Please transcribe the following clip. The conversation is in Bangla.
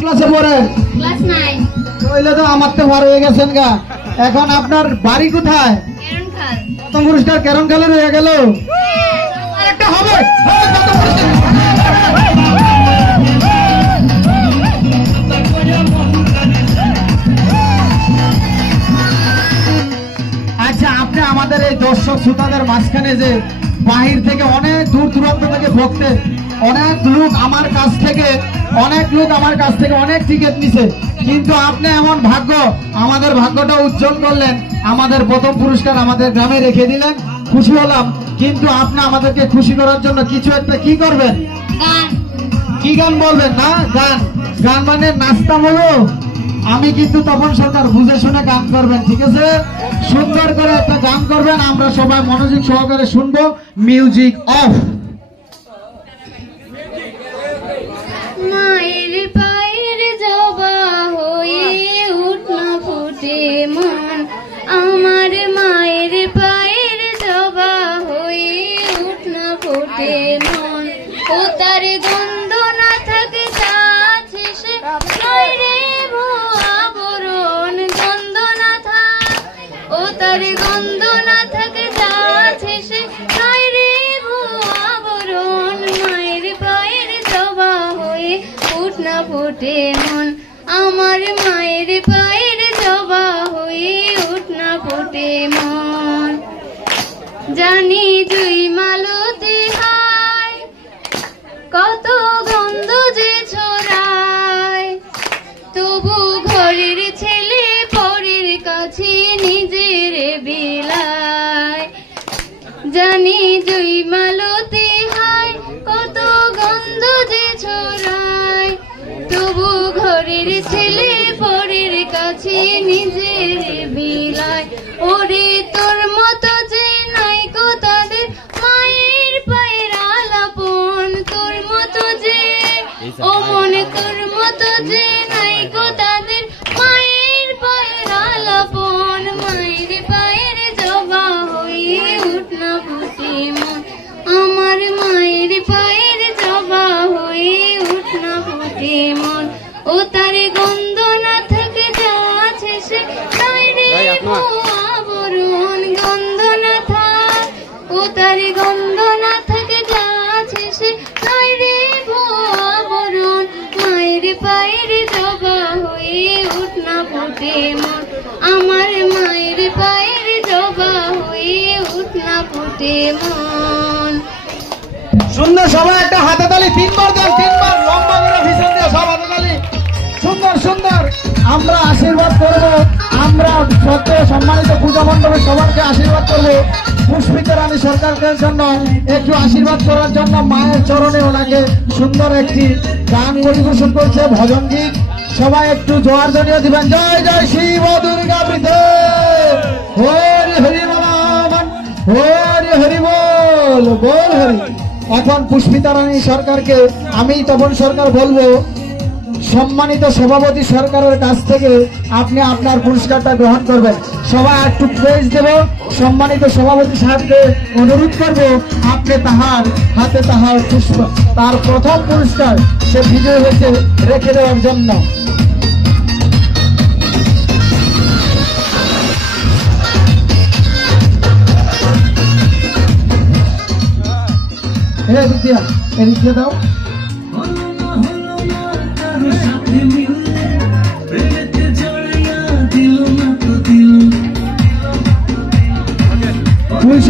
ক্লাসে পড়েন? ক্লাস 9। তাহলে তো আমার তো পার হয়ে গেছেন গা। এখন আপনার বাড়ি কোথায়? কেরনখাল। প্রথম পুরস্কার কেরনখালে রয়ে গেল। আরেকটা হবে। আচ্ছা, আপনি আমাদের এই দর্শক শ্রোতাদের মাঝখানে যে বাহির থেকে অনেক দূর দূরান্ত থেকে ভক্তে অনেক লোক আমার কাছ থেকে অনেক টিকিট নিছে, কিন্তু আপনি এমন ভাগ্য, আমাদের ভাগ্যটা উজ্জ্বল করলেন, আমাদের প্রথম পুরস্কার আমাদের গ্রামে রেখে দিলেন। খুশি হলাম, কিন্তু আপনি আমাদেরকে খুশি করার জন্য কিছু একটা কি করবেন? গান। কি গান বলবেন? না, গান মানে নাচতামূলক। আমি কিন্তু তপন সরকার, বুঝে শুনে গান করবেন, ঠিক আছে? সুন্দর করে একটা গান করবেন, আমরা সবাই মনোযোগ সহকারে শুনবো। Music of. মায়ের পায়ের জবা হয়ে উঠল ফুটে মন, আমার মায়ের পায়ের জবা হয়ে উঠল ফুটে মন। ও তার গন্ধ না থাকে কাছে সে নয় রে ভুয়া বরণ, গন্ধ না থাক, ও তার গন্ধ না থাকে কাছে সে নয় রে ভুয়া বরণ। মায়ের পায়ের জবা হয়ে উঠল ফুটে মন, আমার মায়ের পায়ের জবা হয়ে উঠল ফুটে মন। জানি জুই মালতী হায় কত গন্ধ যে ছড়ায়, তবু ঘরের ছেলে পরের কাছে নিজের বিলায়। জানি জুই মালতী হায় কত গন্ধ যে ছড়ায়, তবু ঘরের ছেলে পরের কাছে নিজের বিলায়। ওরে তোর মতো যে নাই কো তাদের মায়ের পায়ের আলাপন, তোর মতো যে ও মনে, তোর মতো যে নাই কো তাদের মায়ের পায়ের আলাপন। মায়ের পায়ের জবা হয়ে উঠল ফুটে মন, আমার মায়ের পায়ের জবা হয়ে উঠল ফুটে মন। ও তার গন্ধ না থাকে যা আছে সে নয় রে ভুয়া বরণ, গন্ধ না থাক, ও তার গন্ধ না থাকে যা আছে সে নয় রে ভুয়া বরণ। মায়ের পায়ের জবা হয়ে উঠল ফুটে মন, আমার মায়ের পায়ের জবা হয়ে উঠল ফুটে মন। সুন্দর, সবাই একটা হাতে তালি তিনবার দেন, তিনবার লম্বা করে ভীষণ দিয়ে সব হাতে তালি। সুন্দর সুন্দর। আমরা আশীর্বাদ করব, আমরা সত্য সম্মানিত পূজা মণ্ডপের সবাইকে আশীর্বাদ করব। পুষ্পিতা রানী সরকারের জন্য একটু আশীর্বাদ করার জন্য মায়ের চরণে ওনাকে সুন্দর একটি গান পরিবেশন করছে, ভজন গীত। সবাই একটু জোয়ার জড়িয়ে দিবেন। জয় জয় শিব দুর্গা প্রীতে, হরি হরি বল, হরি হরি বল, বল হরি। এখন পুষ্পিতা রানী সরকারকে আমি তপন সরকার বলবো, সম্মানিত সভাপতি সরকারের কাছ থেকে আপনি আপনার পুরস্কারটা গ্রহণ করবেন। সবাই একটু প্রেজ দেব। সম্মানিত সভাপতি সাহেবকে অনুরোধ করব, আপনি তাহার হাতে তাহার পুষ্প, তার প্রথম পুরস্কার সে বিজয় হয়েছে রেখে দেওয়ার জন্য। এদিক দিয়ে দাও। পুলিশ